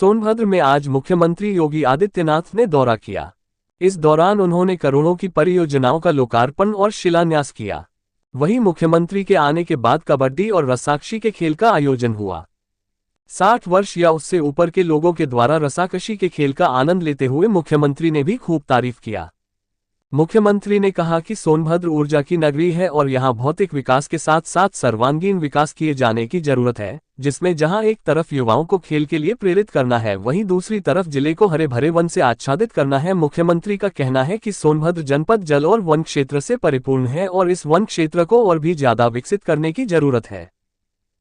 सोनभद्र में आज मुख्यमंत्री योगी आदित्यनाथ ने दौरा किया। इस दौरान उन्होंने करोड़ों की परियोजनाओं का लोकार्पण और शिलान्यास किया। वहीं मुख्यमंत्री के आने के बाद कबड्डी और रस्साकशी के खेल का आयोजन हुआ। 60 वर्ष या उससे ऊपर के लोगों के द्वारा रस्साकशी के खेल का आनंद लेते हुए मुख्यमंत्री ने भी खूब तारीफ किया। मुख्यमंत्री ने कहा कि सोनभद्र ऊर्जा की नगरी है और यहां भौतिक विकास के साथ साथ सर्वांगीण विकास किए जाने की जरूरत है, जिसमें जहां एक तरफ युवाओं को खेल के लिए प्रेरित करना है, वहीं दूसरी तरफ जिले को हरे भरे वन से आच्छादित करना है। मुख्यमंत्री का कहना है कि सोनभद्र जनपद जल और वन क्षेत्र से परिपूर्ण है और इस वन क्षेत्र को और भी ज्यादा विकसित करने की जरूरत है।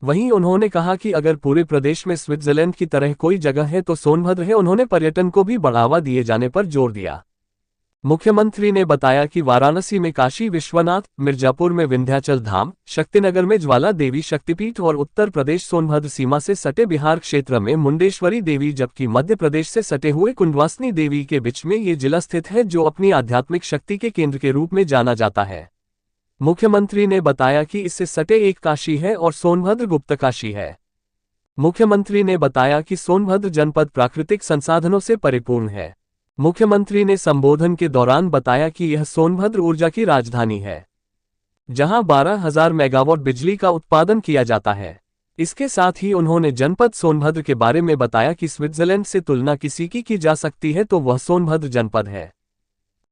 वहीं उन्होंने कहा कि अगर पूरे प्रदेश में स्विट्जरलैंड की तरह कोई जगह है तो सोनभद्र है। उन्होंने पर्यटन को भी बढ़ावा दिए जाने पर जोर दिया। मुख्यमंत्री ने बताया कि वाराणसी में काशी विश्वनाथ, मिर्जापुर में विंध्याचल धाम, शक्तिनगर में ज्वाला देवी शक्तिपीठ और उत्तर प्रदेश सोनभद्र सीमा से सटे बिहार क्षेत्र में मुंडेश्वरी देवी, जबकि मध्य प्रदेश से सटे हुए कुंडवासनी देवी के बीच में ये जिला स्थित है, जो अपनी आध्यात्मिक शक्ति के केंद्र के रूप में जाना जाता है। मुख्यमंत्री ने बताया कि इससे सटे एक काशी है और सोनभद्र गुप्त काशी है। मुख्यमंत्री ने बताया कि सोनभद्र जनपद प्राकृतिक संसाधनों से परिपूर्ण है। मुख्यमंत्री ने संबोधन के दौरान बताया कि यह सोनभद्र ऊर्जा की राजधानी है, जहां 12,000 मेगावाट बिजली का उत्पादन किया जाता है। इसके साथ ही उन्होंने जनपद सोनभद्र के बारे में बताया कि स्विट्जरलैंड से तुलना किसी की जा सकती है तो वह सोनभद्र जनपद है।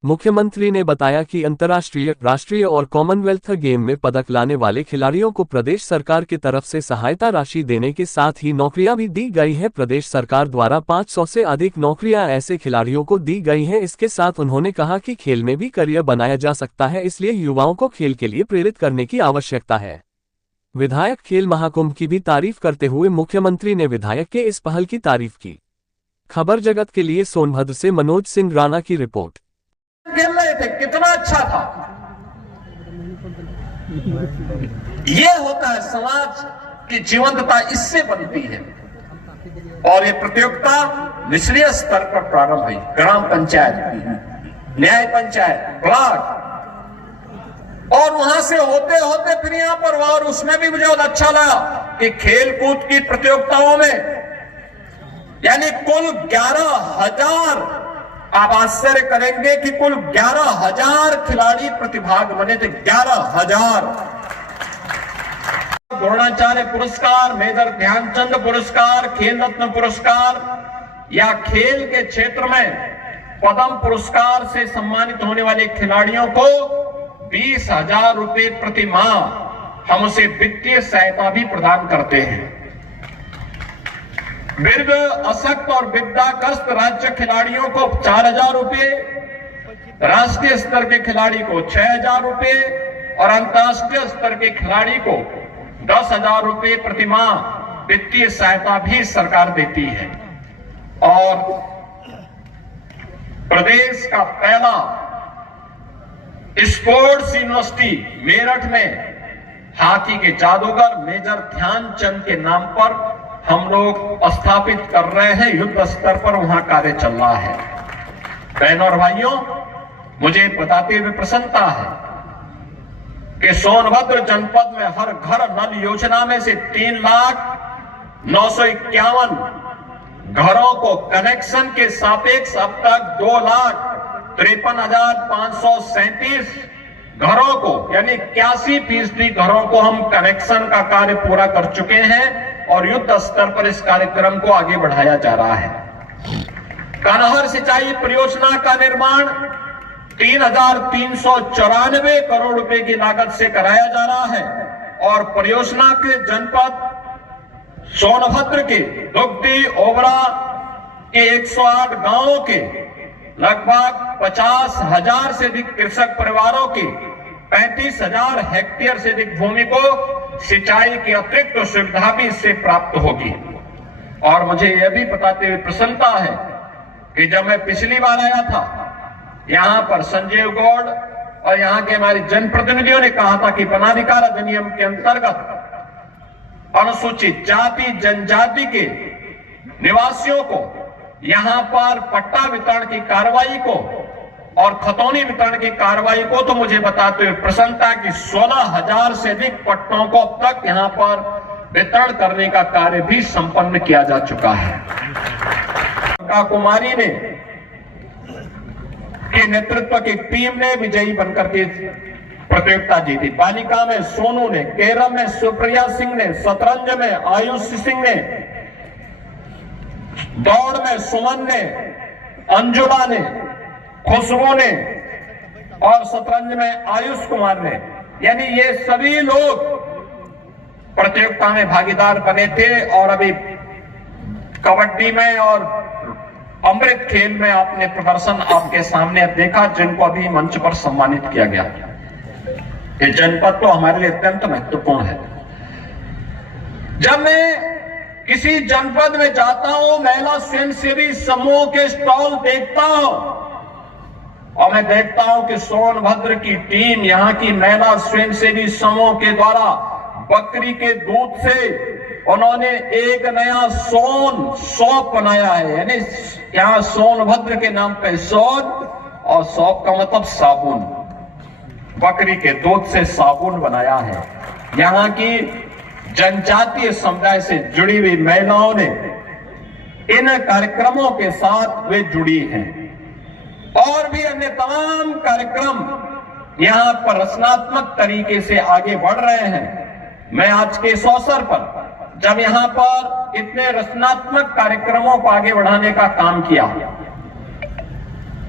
मुख्यमंत्री ने बताया कि अंतर्राष्ट्रीय, राष्ट्रीय और कॉमनवेल्थ गेम में पदक लाने वाले खिलाड़ियों को प्रदेश सरकार की तरफ से सहायता राशि देने के साथ ही नौकरियां भी दी गई है। प्रदेश सरकार द्वारा 500 से अधिक नौकरियां ऐसे खिलाड़ियों को दी गई हैं। इसके साथ उन्होंने कहा कि खेल में भी करियर बनाया जा सकता है, इसलिए युवाओं को खेल के लिए प्रेरित करने की आवश्यकता है। विधायक खेल महाकुंभ की भी तारीफ करते हुए मुख्यमंत्री ने विधायक के इस पहल की तारीफ की। खबर जगत के लिए सोनभद्र से मनोज सिंह राणा की रिपोर्ट। खेल रहे थे, कितना अच्छा था। ये होता है समाज की जीवंतता, इससे बनती है। और ये प्रतियोगिता निचले स्तर पर प्रारंभ हुई, ग्राम पंचायत, न्याय पंचायत, ब्लॉक, और वहां से होते होते फिर यहां पर हुआ। और उसमें भी मुझे बहुत अच्छा लगा कि खेल कूद की प्रतियोगिताओं में यानी कुल 11,000, आप आश्चर्य करेंगे कि कुल 11,000 खिलाड़ी प्रतिभाग बने थे। 11,000। द्रोणाचार्य पुरस्कार, मेजर ध्यानचंद पुरस्कार, खेल रत्न पुरस्कार या खेल के क्षेत्र में पद्म पुरस्कार से सम्मानित होने वाले खिलाड़ियों को 20,000 रुपए प्रति माह हम उसे वित्तीय सहायता भी प्रदान करते हैं। वृद्ध, अशक्त और विद्याग्रस्त राज्य खिलाड़ियों को 4,000 रुपए, राष्ट्रीय स्तर के खिलाड़ी को 6,000 रुपए और अंतर्राष्ट्रीय स्तर के खिलाड़ी को 10,000 रुपए प्रति माह वित्तीय सहायता भी सरकार देती है। और प्रदेश का पहला स्पोर्ट्स यूनिवर्सिटी मेरठ में हॉकी के जादूगर मेजर ध्यानचंद के नाम पर हम लोग स्थापित कर रहे हैं। युद्ध स्तर पर वहां कार्य चल रहा है। बहनों और भाइयों, मुझे बताते हुए प्रसन्नता है कि सोनभद्र जनपद में हर घर नल योजना में से 3,951 घरों को कनेक्शन के सापेक्ष अब तक 2,53,537 घरों को यानी 81% घरों को हम कनेक्शन का कार्य पूरा कर चुके हैं और युद्ध स्तर पर इस कार्यक्रम को आगे बढ़ाया जा रहा है। कनहर सिंचाई परियोजना का निर्माण 3,394 करोड़ रुपए की लागत से कराया जा रहा है और परियोजना के जनपद सोनभद्र के दुग्धी ओबरा के 108 गांवों के लगभग 50,000 से अधिक कृषक परिवारों की 35,000 हेक्टेयर से अधिक भूमि को सिंचाई की अतिरिक्त सुविधा भी इससे प्राप्त होगी। और मुझे यह भी बताते हुए प्रसन्नता है कि जब मैं पिछली बार आया था, यहां पर संजीव गौड़ और यहां के हमारे जनप्रतिनिधियों ने कहा था कि वनाधिकार अधिनियम के अंतर्गत अनुसूचित जाति जनजाति के निवासियों को यहां पर पट्टा वितरण की कार्रवाई को और खतौनी वितरण की कार्रवाई को तो मुझे बताते हुए प्रसन्नता कि 16,000 से अधिक पट्टों को अब तक यहां पर वितरण करने का कार्य भी संपन्न किया जा चुका है। बक्का कुमारी ने के नेतृत्व की टीम ने विजयी बनकर के प्रतियोगिता जीती। बालिका में सोनू ने, कैरम में सुप्रिया सिंह ने, शतरंज में आयुष सिंह ने, दौड़ में सुमन ने, अंजुला ने, खुशबू ने और शतरंज में आयुष कुमार ने, यानी ये सभी लोग प्रतियोगिता में भागीदार बने थे। और अभी कबड्डी में और अमृत खेल में आपने प्रदर्शन आपके सामने देखा, जिनको अभी मंच पर सम्मानित किया गया। ये जनपद तो हमारे लिए अत्यंत महत्वपूर्ण है। जब मैं किसी जनपद में जाता हूं, महिला स्वयंसेवी समूह के स्टॉल देखता हूं और मैं देखता हूं कि सोनभद्र की टीम, यहां की महिला स्वयंसेवी समूह के द्वारा बकरी के दूध से उन्होंने एक नया सौंप बनाया है। यानी यहां सोनभद्र के नाम पे सोन, और सौंप का मतलब साबुन। बकरी के दूध से साबुन बनाया है। यहां की जनजातीय समुदाय से जुड़ी हुई महिलाओं ने इन कार्यक्रमों के साथ वे जुड़ी हैं। और भी अन्य तमाम कार्यक्रम यहां पर रचनात्मक तरीके से आगे बढ़ रहे हैं। मैं आज के इस अवसर पर जब यहां पर इतने रचनात्मक कार्यक्रमों को आगे बढ़ाने का काम किया,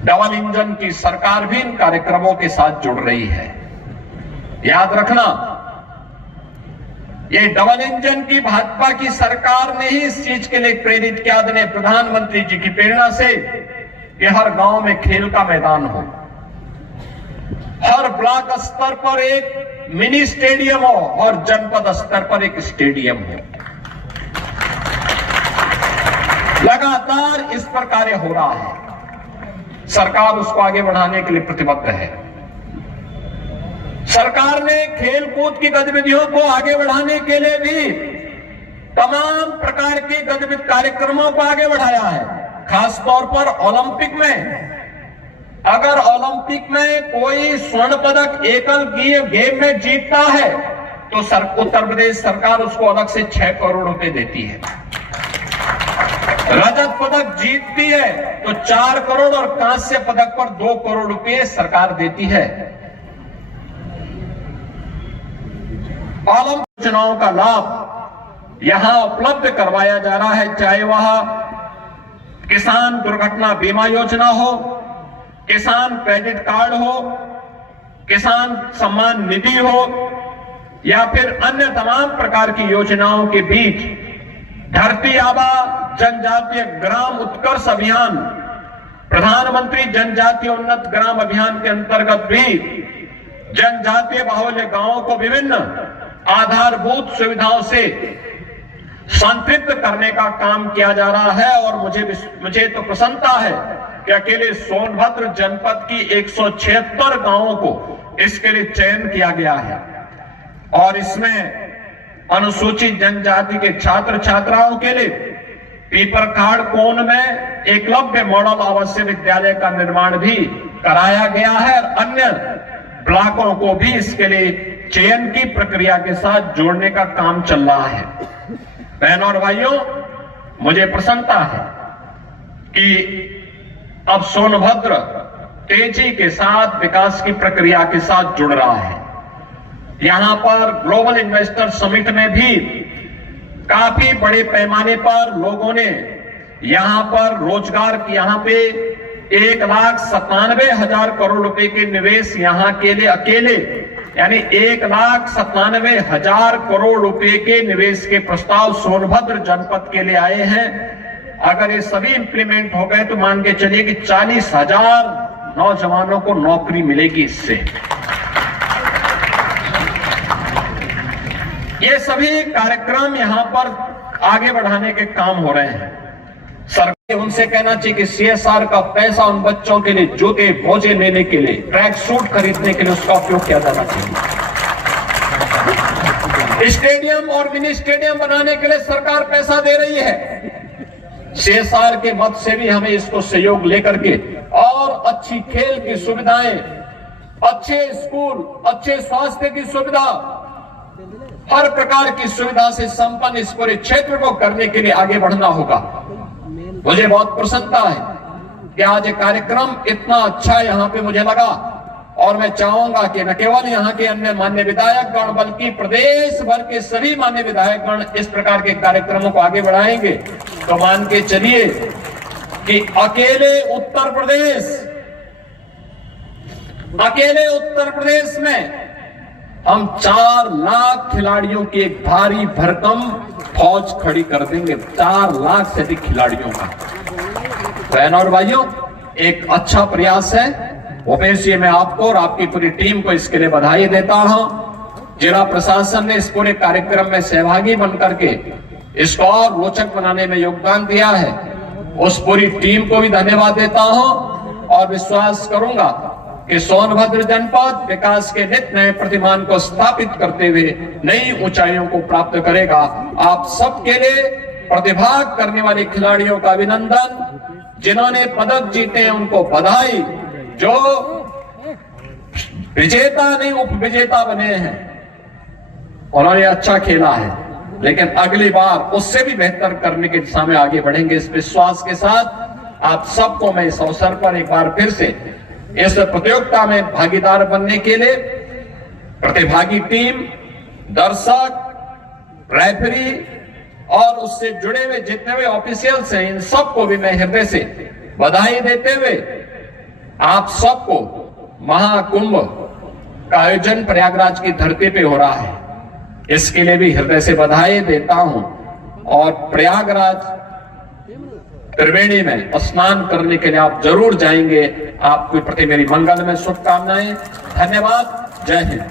डबल इंजन की सरकार भी इन कार्यक्रमों के साथ जुड़ रही है। याद रखना, ये डबल इंजन की भाजपा की सरकार ने ही इस चीज के लिए प्रेरित किया, आदरणीय प्रधानमंत्री जी की प्रेरणा से, कि हर गांव में खेल का मैदान हो, हर ब्लॉक स्तर पर एक मिनी स्टेडियम हो और जनपद स्तर पर एक स्टेडियम हो। लगातार इस पर कार्य हो रहा है। सरकार उसको आगे बढ़ाने के लिए प्रतिबद्ध है। सरकार ने खेल कूद की गतिविधियों को आगे बढ़ाने के लिए भी तमाम प्रकार के गतिविधि कार्यक्रमों को आगे बढ़ाया है। खासतौर पर ओलंपिक में, अगर ओलंपिक में कोई स्वर्ण पदक एकल गेम में जीतता है तो उत्तर प्रदेश सरकार उसको अलग से 6 करोड़ रुपए देती है। रजत पदक जीतती है तो 4 करोड़ और कांस्य पदक पर 2 करोड़ रुपए सरकार देती है। ओलंपिक योजनाओं का लाभ यहां उपलब्ध करवाया जा रहा है, चाहे वह किसान दुर्घटना बीमा योजना हो, किसान क्रेडिट कार्ड हो, किसान सम्मान निधि हो, या फिर अन्य तमाम प्रकार की योजनाओं के बीच धरती आबा जनजातीय ग्राम उत्कर्ष अभियान, प्रधानमंत्री जनजातीय उन्नत ग्राम अभियान के अंतर्गत भी जनजातीय बाहुल्य गांवों को विभिन्न आधारभूत सुविधाओं से संतृप्त करने का काम किया जा रहा है। और मुझे तो प्रसन्नता है कि अकेले सोनभद्र जनपद की 176 गांवों को इसके लिए चयन किया गया है। और इसमें अनुसूचित जनजाति के छात्र छात्राओं के लिए पीपरखाड़ कोन में एकलव्य मॉडल आवासीय विद्यालय का निर्माण भी कराया गया है। और अन्य ब्लॉकों को भी इसके लिए चयन की प्रक्रिया के साथ जोड़ने का काम चल रहा है। बहनों और भाइयों, मुझे प्रसन्नता है कि अब सोनभद्र तेजी के साथ विकास की प्रक्रिया के साथ जुड़ रहा है। यहां पर ग्लोबल इन्वेस्टर समिट में भी काफी बड़े पैमाने पर लोगों ने यहां पर रोजगार की, यहां पे 1,97,000 करोड़ रुपए के निवेश यहां के लिए अकेले, यानी 1,97,000 करोड़ रुपए के निवेश के प्रस्ताव सोनभद्र जनपद के लिए आए हैं। अगर ये सभी इंप्लीमेंट हो गए तो मान के चलिए कि 40,000 नौजवानों को नौकरी मिलेगी इससे। ये सभी कार्यक्रम यहां पर आगे बढ़ाने के काम हो रहे हैं। सरकार उनसे कहना चाहिए कि CSR का पैसा उन बच्चों के लिए जूते मोजे लेने के लिए, ट्रैक सूट खरीदने के लिए उसका उपयोग किया जाना चाहिए। स्टेडियम और मिनी स्टेडियम बनाने के लिए सरकार पैसा दे रही है। CSR के मद से भी हमें इसको सहयोग लेकर के और अच्छी खेल की सुविधाएं, अच्छे स्कूल, अच्छे स्वास्थ्य की सुविधा, हर प्रकार की सुविधा से संपन्न इस पूरे क्षेत्र को करने के लिए आगे बढ़ना होगा। मुझे बहुत प्रसन्नता है कि आज ये कार्यक्रम इतना अच्छा यहाँ पे मुझे लगा, और मैं चाहूंगा कि न केवल यहाँ के अन्य मान्य विधायक गण बल्कि प्रदेश भर के सभी मान्य विधायक गण इस प्रकार के कार्यक्रमों को आगे बढ़ाएंगे। तो मान के चलिए कि अकेले उत्तर प्रदेश में हम 4 लाख खिलाड़ियों की एक भारी भरकम फौज खड़ी कर देंगे, 4 लाख से अधिक खिलाड़ियों का। बहनों और भाइयों, एक अच्छा प्रयास है। उमेश जी, मैं आपको और आपकी पूरी टीम को इसके लिए बधाई देता हूं। जिला प्रशासन ने इस पूरे कार्यक्रम में सहभागी बनकर के इसको और रोचक बनाने में योगदान दिया है। उस पूरी टीम को भी धन्यवाद देता हूं और विश्वास करूंगा कि सोनभद्र जनपद विकास के नित नए प्रतिमान को स्थापित करते हुए नई ऊंचाइयों को प्राप्त करेगा। आप सबके लिए प्रतिभाग करने वाले खिलाड़ियों का अभिनंदन, जिन्होंने पदक जीते हैं उनको बधाई, जो विजेता नहीं उपविजेता बने हैं उन्होंने अच्छा खेला है, लेकिन अगली बार उससे भी बेहतर करने की दिशा में आगे बढ़ेंगे। इस विश्वास के साथ आप सबको मैं इस अवसर पर एक बार फिर से इस प्रतियोगिता में भागीदार बनने के लिए प्रतिभागी टीम, दर्शक, रेफरी और उससे जुड़े हुए जितने भी ऑफिशियल्स हैं, इन सबको भी मैं हृदय से बधाई देते हुए आप सबको महाकुंभ का आयोजन प्रयागराज की धरती पे हो रहा है, इसके लिए भी हृदय से बधाई देता हूं। और प्रयागराज त्रिवेणी में स्नान करने के लिए आप जरूर जाएंगे। आपके प्रति मेरी मंगलमय शुभकामनाएं। धन्यवाद। जय हिंद।